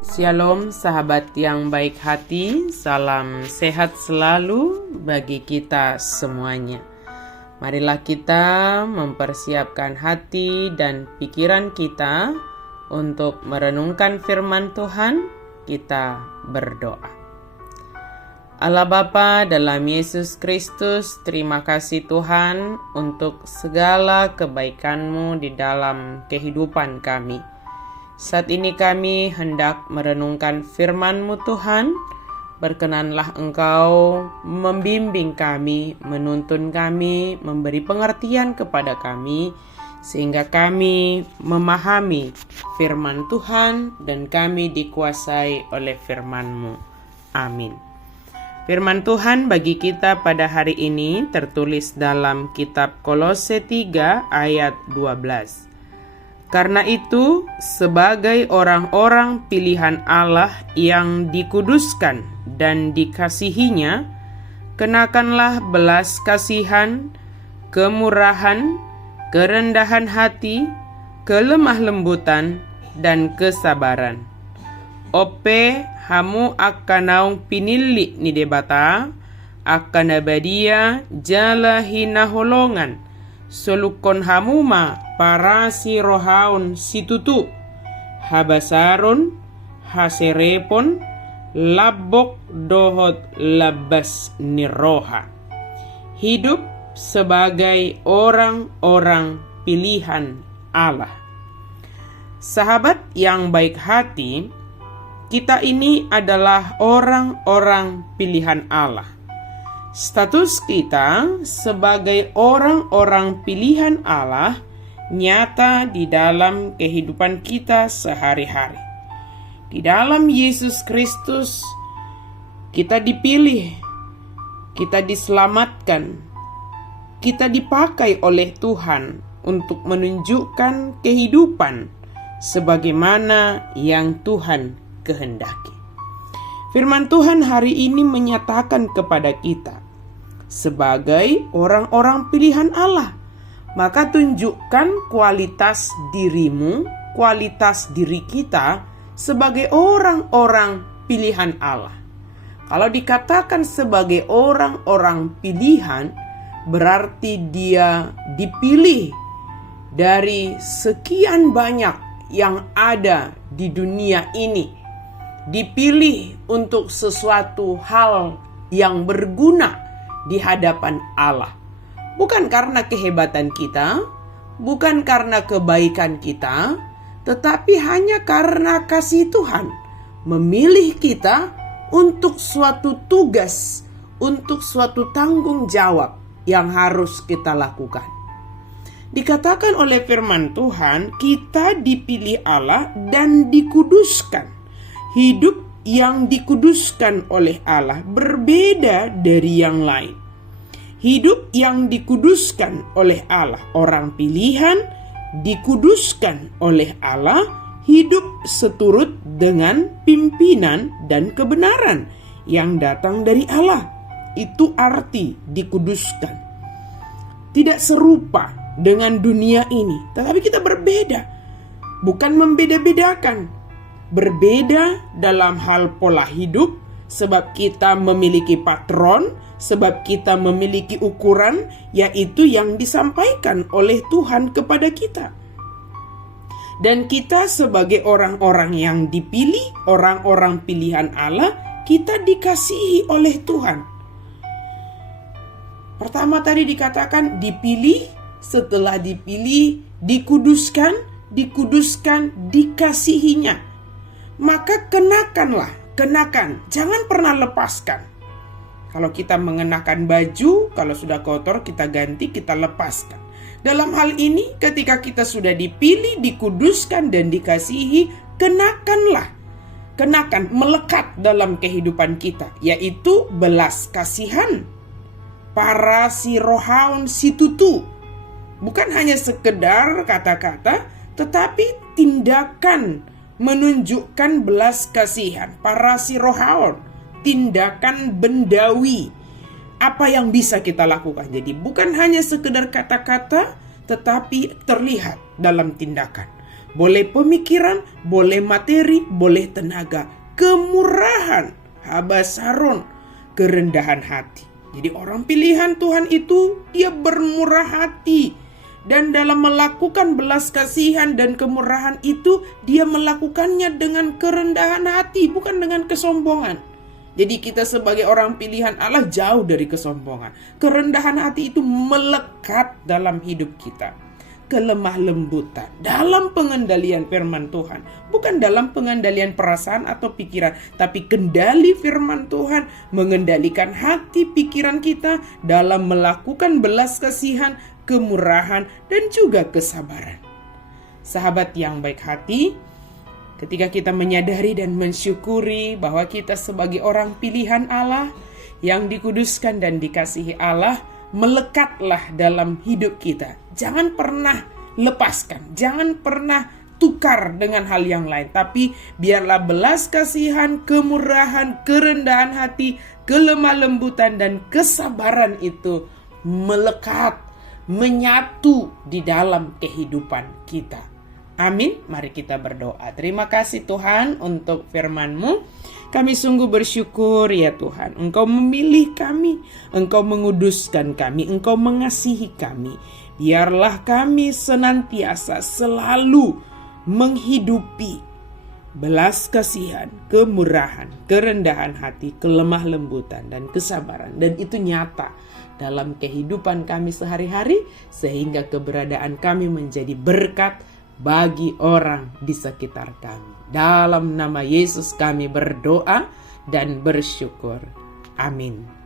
Shalom sahabat yang baik hati, salam sehat selalu bagi kita semuanya. Marilah kita mempersiapkan hati dan pikiran kita untuk merenungkan firman Tuhan. Kita berdoa. Allah Bapa dalam Yesus Kristus, terima kasih Tuhan untuk segala kebaikan-Mu di dalam kehidupan kami. Saat ini kami hendak merenungkan firman-Mu Tuhan. Berkenanlah Engkau membimbing kami, menuntun kami, memberi pengertian kepada kami, sehingga kami memahami firman Tuhan dan kami dikuasai oleh firman-Mu. Amin. Firman Tuhan bagi kita pada hari ini tertulis dalam kitab Kolose 3 ayat 12. Karena itu, sebagai orang-orang pilihan Allah yang dikuduskan dan dikasihinya, kenakanlah belas kasihan, kemurahan, kerendahan hati, kelemah lembutan, dan kesabaran. Ope hamu akanaung pinili ni debata, akanabadia jala hinaholongan, solukon hamuma para si rohaun situtu habasaron haserepon labok dohot labas niroha. Hidup sebagai orang-orang pilihan Allah. Sahabat yang baik hati, kita ini adalah orang-orang pilihan Allah. Status kita sebagai orang-orang pilihan Allah nyata di dalam kehidupan kita sehari-hari. Di dalam Yesus Kristus kita dipilih, kita diselamatkan, kita dipakai oleh Tuhan untuk menunjukkan kehidupan sebagaimana yang Tuhan kehendaki. Firman Tuhan hari ini menyatakan kepada kita, sebagai orang-orang pilihan Allah, maka tunjukkan kualitas dirimu, kualitas diri kita sebagai orang-orang pilihan Allah. Kalau dikatakan sebagai orang-orang pilihan, berarti dia dipilih dari sekian banyak yang ada di dunia ini. Dipilih untuk sesuatu hal yang berguna di hadapan Allah. Bukan karena kehebatan kita, bukan karena kebaikan kita, tetapi hanya karena kasih Tuhan memilih kita untuk suatu tugas, untuk suatu tanggung jawab yang harus kita lakukan. Dikatakan oleh firman Tuhan, kita dipilih Allah dan dikuduskan. Hidup yang dikuduskan oleh Allah berbeda dari yang lain. Hidup yang dikuduskan oleh Allah, orang pilihan dikuduskan oleh Allah, hidup seturut dengan pimpinan dan kebenaran yang datang dari Allah. Itu arti dikuduskan. Tidak serupa dengan dunia ini, tetapi kita berbeda. Bukan membeda-bedakan. Berbeda dalam hal pola hidup, sebab kita memiliki patron, sebab kita memiliki ukuran, yaitu yang disampaikan oleh Tuhan kepada kita. Dan kita sebagai orang-orang yang dipilih, orang-orang pilihan Allah, kita dikasihi oleh Tuhan. Pertama tadi dikatakan dipilih, setelah dipilih, dikuduskan, dikasihinya. Maka kenakan, jangan pernah lepaskan. Kalau kita mengenakan baju, kalau sudah kotor kita ganti, kita lepaskan. Dalam hal ini ketika kita sudah dipilih, dikuduskan dan dikasihi, kenakan, melekat dalam kehidupan kita, yaitu belas kasihan. Para si rohaun situtu. Bukan hanya sekedar kata-kata, tetapi tindakan menunjukkan belas kasihan, parasi rohaon, tindakan bendawi. Apa yang bisa kita lakukan? Jadi bukan hanya sekedar kata-kata, tetapi terlihat dalam tindakan. Boleh pemikiran, boleh materi, boleh tenaga. Kemurahan, habasaron, kerendahan hati. Jadi orang pilihan Tuhan itu dia bermurah hati. Dan dalam melakukan belas kasihan dan kemurahan itu, dia melakukannya dengan kerendahan hati, bukan dengan kesombongan. Jadi kita sebagai orang pilihan Allah jauh dari kesombongan. Kerendahan hati itu melekat dalam hidup kita. Kelemah lembutan dalam pengendalian firman Tuhan, bukan dalam pengendalian perasaan atau pikiran, tapi kendali firman Tuhan mengendalikan hati pikiran kita dalam melakukan belas kasihan, kemurahan, dan juga kesabaran. Sahabat yang baik hati, ketika kita menyadari dan mensyukuri bahwa kita sebagai orang pilihan Allah yang dikuduskan dan dikasihi Allah, melekatlah dalam hidup kita. Jangan pernah lepaskan, jangan pernah tukar dengan hal yang lain. Tapi biarlah belas kasihan, kemurahan, kerendahan hati, kelemah lembutan, dan kesabaran itu melekat, menyatu di dalam kehidupan kita. Amin. Mari kita berdoa. Terima kasih Tuhan untuk firman-Mu. Kami sungguh bersyukur ya Tuhan. Engkau memilih kami, Engkau menguduskan kami, Engkau mengasihi kami. Biarlah kami senantiasa selalu menghidupi belas kasihan, kemurahan, kerendahan hati, kelemah lembutan, dan kesabaran. Dan itu nyata dalam kehidupan kami sehari-hari, sehingga keberadaan kami menjadi berkat bagi orang di sekitar kami. Dalam nama Yesus kami berdoa dan bersyukur. Amin.